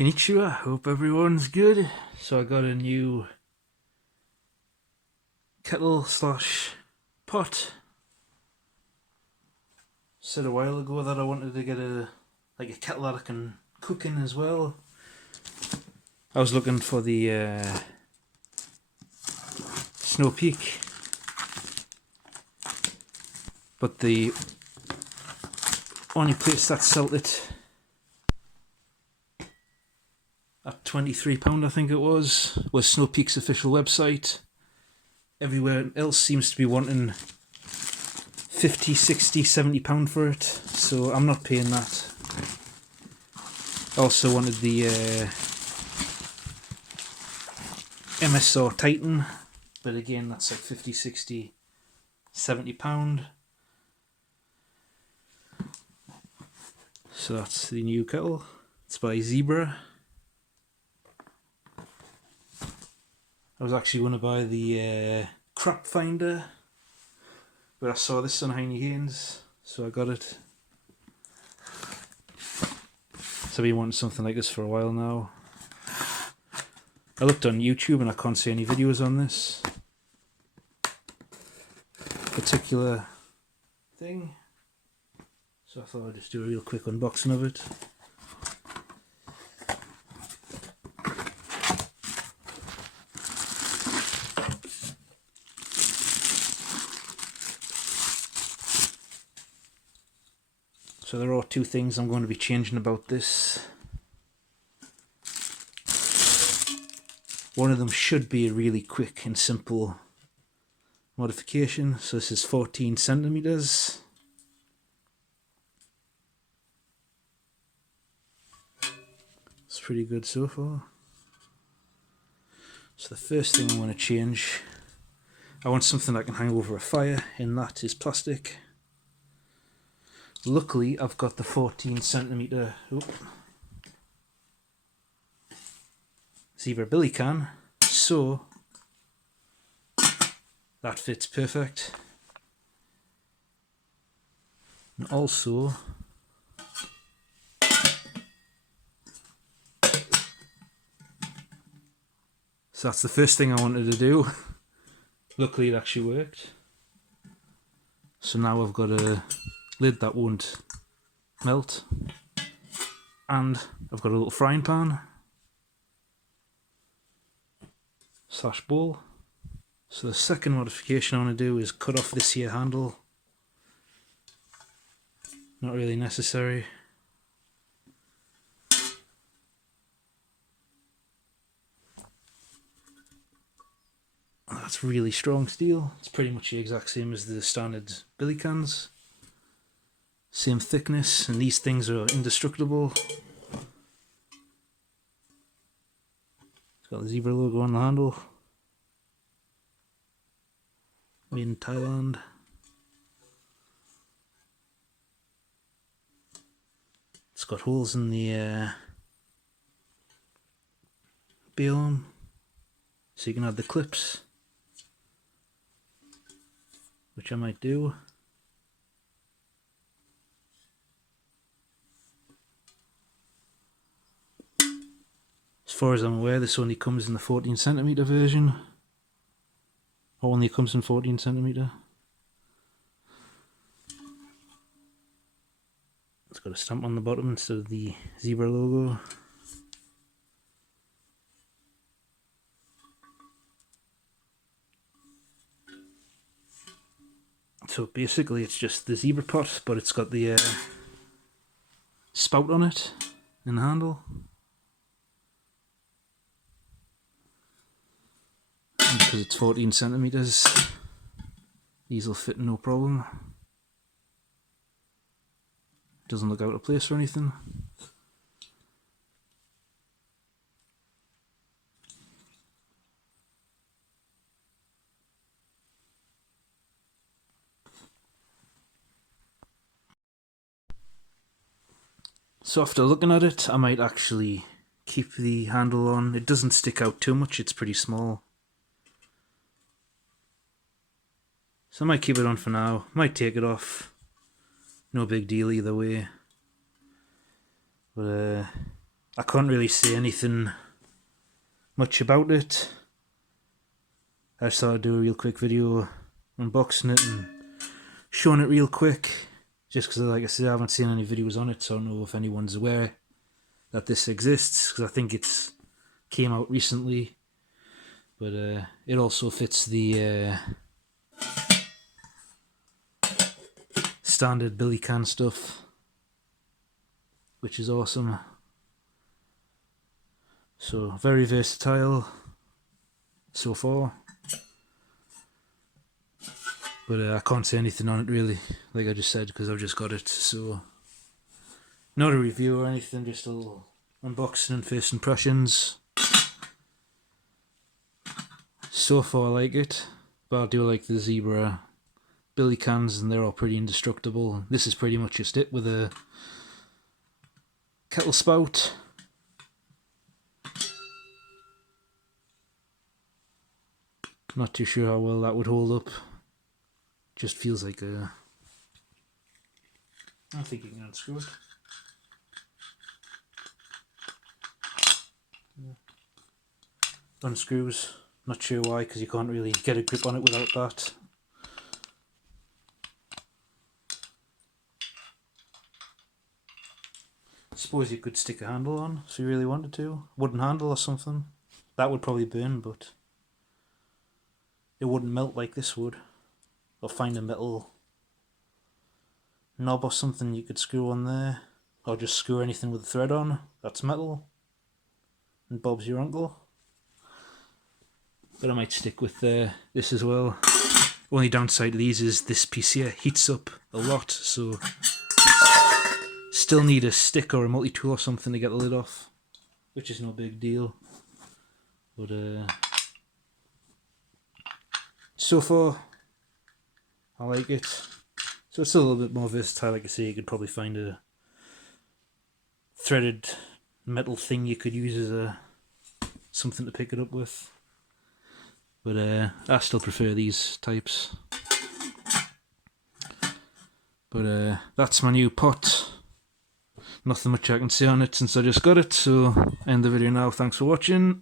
Konnichiwa, hope everyone's good. So I got a new kettle slash pot. Said a while ago that I wanted to get a kettle that I can cook in as well. I was looking for the Snow Peak, but the only place that sold it at £23 I think it was Snow Peak's official website. Everywhere else seems to be wanting 50, 60, 70 pound for it, so I'm not paying that. I also wanted the MSR Titan, but again that's like 50, 60, 70 pound. So that's the new kettle. It's by Zebra. I was actually going to buy the crap finder, but I saw this on Heine Haynes, so I got it. So I've been wanting something like this for a while now. I looked on YouTube and I can't see any videos on this particular thing, so I thought I'd just do a real quick unboxing of it. So there are two things I'm going to be changing about this. One of them should be a really quick and simple modification. So this is 14 centimeters. It's pretty good so far. So the first thing I want to change, I want something that can hang over a fire, and that is plastic. Luckily, I've got the 14 centimeter Zebra Billy can, so that fits perfect. And also, so that's the first thing I wanted to do. Luckily, it actually worked. So now I've got a lid that won't melt, and I've got a little frying pan slash bowl. So the second modification I want to do is cut off this here handle. Not really necessary. That's really strong steel. It's pretty much the exact same as the standard billy cans. Same thickness, and these things are indestructible. It's got the Zebra logo on the handle. Made in Thailand. It's got holes in the bail arm, so you can add the clips, which I might do. As far as I'm aware, this only comes in the 14 centimeter version. Or only comes in 14 centimeter. It's got a stamp on the bottom instead of the Zebra logo. So basically it's just the Zebra pot, but it's got the spout on it in the handle. And because it's 14 centimeters, these will fit no problem. Doesn't look out of place or anything. So after looking at it, I might actually keep the handle on. It doesn't stick out too much, it's pretty small. So I might keep it on for now, might take it off. No big deal either way. But I can't really say anything much about it. I just thought I'd do a real quick video unboxing it and showing it real quick, just because, like I said, I haven't seen any videos on it, so I don't know if anyone's aware that this exists, because I think it's came out recently. But it also fits the standard billy can stuff, which is awesome. So very versatile so far. But I can't say anything on it really, like I just said, because I've just got it. So not a review or anything, just a little unboxing and first impressions. So far I like it, but I do like the zebra billy cans, and they're all pretty indestructible. This is pretty much just it with a kettle spout. Not too sure how well that would hold up. Just feels like a... I think you can unscrew it. Yeah. Unscrews. Not sure why, because you can't really get a grip on it without that. I suppose you could stick a handle on if you really wanted to. Wooden handle or something. That would probably burn, but it wouldn't melt like this would. Or find a metal knob or something you could screw on there. Or just screw anything with a thread on. That's metal. And Bob's your uncle. But I might stick with this as well. Only downside to these is this piece here heats up a lot, so still need a stick or a multi-tool or something to get the lid off, which is no big deal. But so far I like it. So it's a little bit more versatile. Like I say, you could probably find a threaded metal thing you could use as a something to pick it up with. But I still prefer these types. But that's my new pot. Nothing much I can say on it since I just got it, so end the video now. Thanks for watching.